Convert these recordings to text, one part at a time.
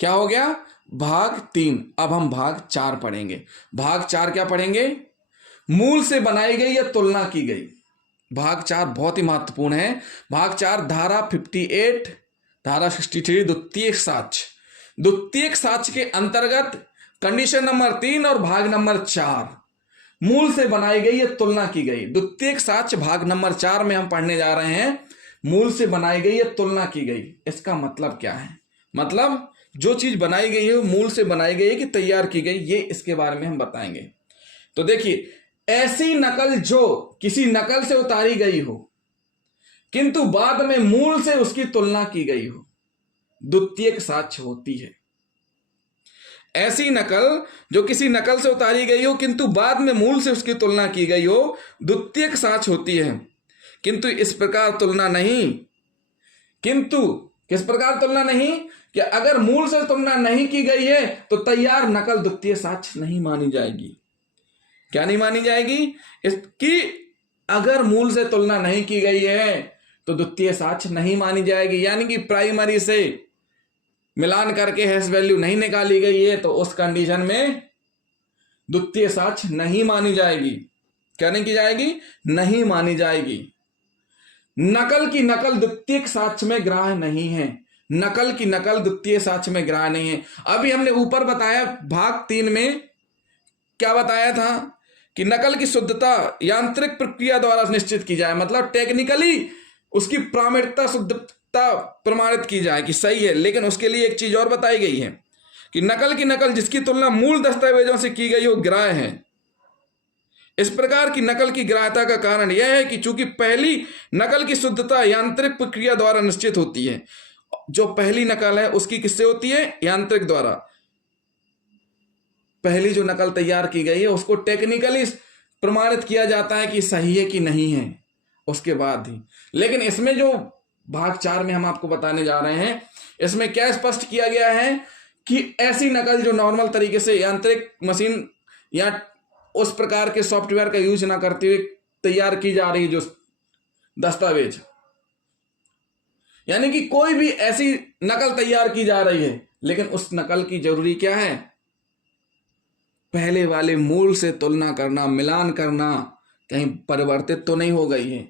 क्या हो गया? भाग 3। अब हम भाग 4 पढ़ेंगे। भाग 4 क्या पढ़ेंगे? मूल से बनाई गई या तुलना की गई। भाग 4 बहुत ही महत्वपूर्ण है। भाग 4 धारा 58, धारा 63 द्वितीयक साक्ष्य। द्वितीयक साक्ष्य के अंतर्गत कंडीशन नंबर 3 और भाग नंबर 4 मूल से बनाई गई या तुलना की गई। द्वितीयक साक्ष्य भाग नंबर 4 में हम पढ़ने जा रहे हैं मूल से बनाई गई या तुलना की गई। इसका मतलब क्या है? मतलब जो चीज बनाई गई है वो मूल से बनाई गई है कि तैयार की गई, ये इसके बारे में हम बताएंगे। तो देखिए, ऐसी नकल जो किसी नकल से उतारी गई हो किंतु बाद में मूल से उसकी तुलना की गई हो, द्वितीयक साक्ष्य होती है। ऐसी नकल जो किसी नकल से उतारी गई हो किंतु बाद में मूल से उसकी तुलना की गई हो, द्वितीयक साक्ष्य होती है। किंतु इस प्रकार तुलना नहीं, किंतु किस प्रकार तुलना नहीं कि अगर मूल से तुलना नहीं की गई है तो तैयार नकल द्वितीय साक्ष्य नहीं मानी जाएगी। क्या नहीं मानी जाएगी? इसकी अगर मूल से तुलना नहीं की गई है तो द्वितीय साक्ष्य नहीं मानी जाएगी। यानी कि प्राइमरी से मिलान करके हैश वैल्यू नहीं निकाली गई है तो उस कंडीशन में द्वितीय साक्ष्य नहीं मानी जाएगी। क्या नहीं की जाएगी? नहीं मानी जाएगी। नकल की नकल द्वितीयक साक्ष्य में ग्राह्य नहीं है। नकल की नकल द्वितीय साक्ष्य में ग्राह्य नहीं है। अभी हमने ऊपर बताया भाग 3 में क्या बताया था कि नकल की शुद्धता यांत्रिक प्रक्रिया द्वारा निश्चित की जाए, मतलब टेक्निकली उसकी प्रामाणिकता शुद्धता प्रमाणित की जाए कि सही है। लेकिन उसके लिए एक चीज और बताई गई है कि नकल की नकल जिसकी तुलना मूल दस्तावेजों से की गई हो ग्राह्य है। इस प्रकार की नकल की ग्राह्यता का कारण यह है कि चूंकि पहली नकल की शुद्धता यांत्रिक प्रक्रिया द्वारा निश्चित होती है। जो पहली नकल है उसकी किससे होती है? यांत्रिक द्वारा। पहली जो नकल तैयार की गई है उसको टेक्निकली प्रमाणित किया जाता है कि सही है कि नहीं है, उसके बाद ही। लेकिन इसमें जो भाग 4 में हम आपको बताने जा रहे हैं, इसमें क्या स्पष्ट किया गया है कि ऐसी नकल जो नॉर्मल तरीके से यांत्रिक मशीन या उस प्रकार के सॉफ्टवेयर का यूज ना करते हुए तैयार की जा रही जो दस्तावेज, यानी कि कोई भी ऐसी नकल तैयार की जा रही है लेकिन उस नकल की जरूरी क्या है? पहले वाले मूल से तुलना करना, मिलान करना, कहीं परिवर्तित तो नहीं हो गई है।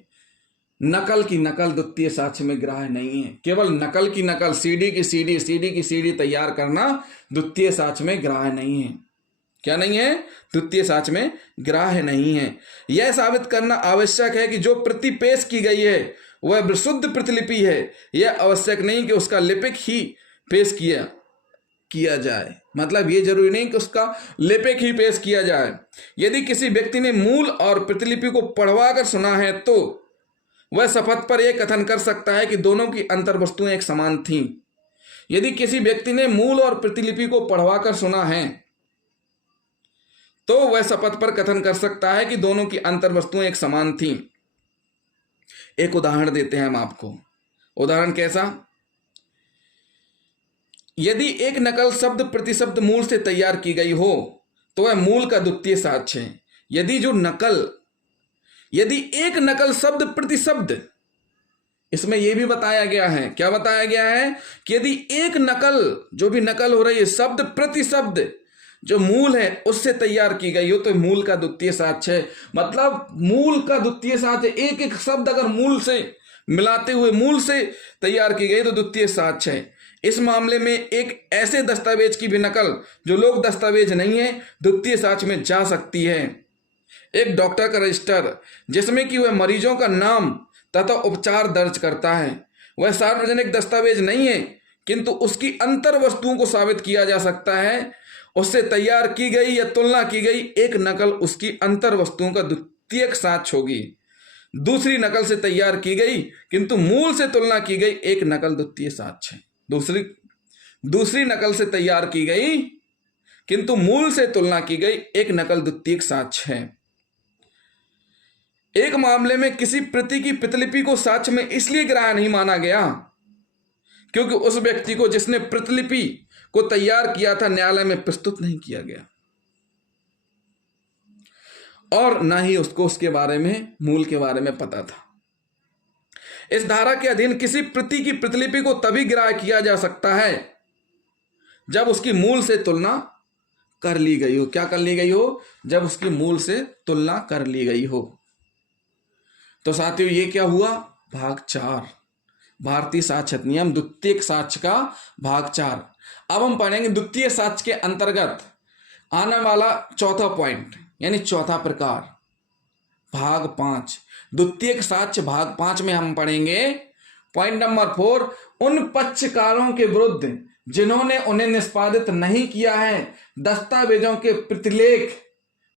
नकल की नकल द्वितीय साक्ष्य में ग्राह्य नहीं है। केवल नकल की नकल सीडी की सीडी तैयार करना द्वितीय साक्ष्य में ग्राह्य नहीं है। क्या नहीं है? द्वितीय साक्ष्य में ग्राह्य नहीं है। यह साबित करना आवश्यक है कि जो प्रति पेश की गई है वह विशुद्ध प्रतिलिपि है। यह आवश्यक नहीं कि उसका लिपिक ही पेश किया जाए, मतलब ये जरूरी नहीं कि उसका लिपिक ही पेश किया जाए। यदि किसी व्यक्ति ने मूल और प्रतिलिपि को पढ़वा कर सुना है तो वह शपथ पर यह कथन कर सकता है कि दोनों की अंतर वस्तुएं एक समान थीं। यदि किसी व्यक्ति ने मूल और प्रतिलिपि को पढ़वा कर सुना है तो वह शपथ पर कथन कर सकता है कि दोनों की अंतर वस्तुएं एक समान थीं। एक उदाहरण देते हैं हम आपको। उदाहरण कैसा? यदि एक नकल शब्द प्रतिशब्द मूल से तैयार की गई हो तो वह मूल का द्वितीय साक्ष्य है। यदि एक नकल शब्द प्रतिशब्द, इसमें यह भी बताया गया है, क्या बताया गया है कि यदि एक नकल, जो भी नकल हो रही है, शब्द प्रतिशब्द जो मूल है उससे तैयार की गई हो तो मूल का द्वितीय साक्ष्य है। मतलब मूल का द्वितीय साक्ष्य, एक एक शब्द अगर मूल से मिलाते हुए मूल से तैयार की गई तो द्वितीय साक्ष्य है। इस मामले में एक ऐसे दस्तावेज की भी नकल जो लोक दस्तावेज नहीं है द्वितीय साक्ष्य में जा सकती है। एक डॉक्टर का रजिस्टर जिसमें कि वह मरीजों का नाम तथा उपचार दर्ज करता है, वह सार्वजनिक दस्तावेज नहीं है किंतु उसकी अंतर वस्तुओं को साबित किया जा सकता है। उससे तैयार की गई या तुलना की गई एक नकल उसकी अंतर वस्तुओं का द्वितीयक साक्ष्य होगी। दूसरी नकल से तैयार की गई किंतु मूल से तुलना की गई एक नकल द्वितीय साक्ष्य है। दूसरी नकल से तैयार की गई किंतु मूल से तुलना की गई एक नकल द्वितीयक साक्ष्य है। एक मामले में किसी प्रति की प्रतिलिपि को साक्ष्य में इसलिए ग्राह्य नहीं माना गया क्योंकि उस व्यक्ति को जिसने प्रतिलिपि को तैयार किया था न्यायालय में प्रस्तुत नहीं किया गया और ना ही उसको उसके बारे में, मूल के बारे में पता था। इस धारा के अधीन किसी प्रति की प्रतिलिपि को तभी ग्राह्य किया जा सकता है जब उसकी मूल से तुलना कर ली गई हो। क्या कर ली गई हो? जब उसकी मूल से तुलना कर ली गई हो। तो साथियों ये क्या हुआ? भाग 4, भारतीय साक्ष्य नियम द्वितीयक साक्ष्य का भाग 4। अब हम पढ़ेंगे द्वितीय साक्ष्य के अंतर्गत आने वाला चौथा पॉइंट, यानी चौथा प्रकार, भाग 5। द्वितीयक साक्ष्य भाग 5 में हम पढ़ेंगे पॉइंट नंबर 4, उन पक्षकारों के विरुद्ध जिन्होंने उन्हें निष्पादित नहीं किया है, दस्तावेजों के प्रतिलेख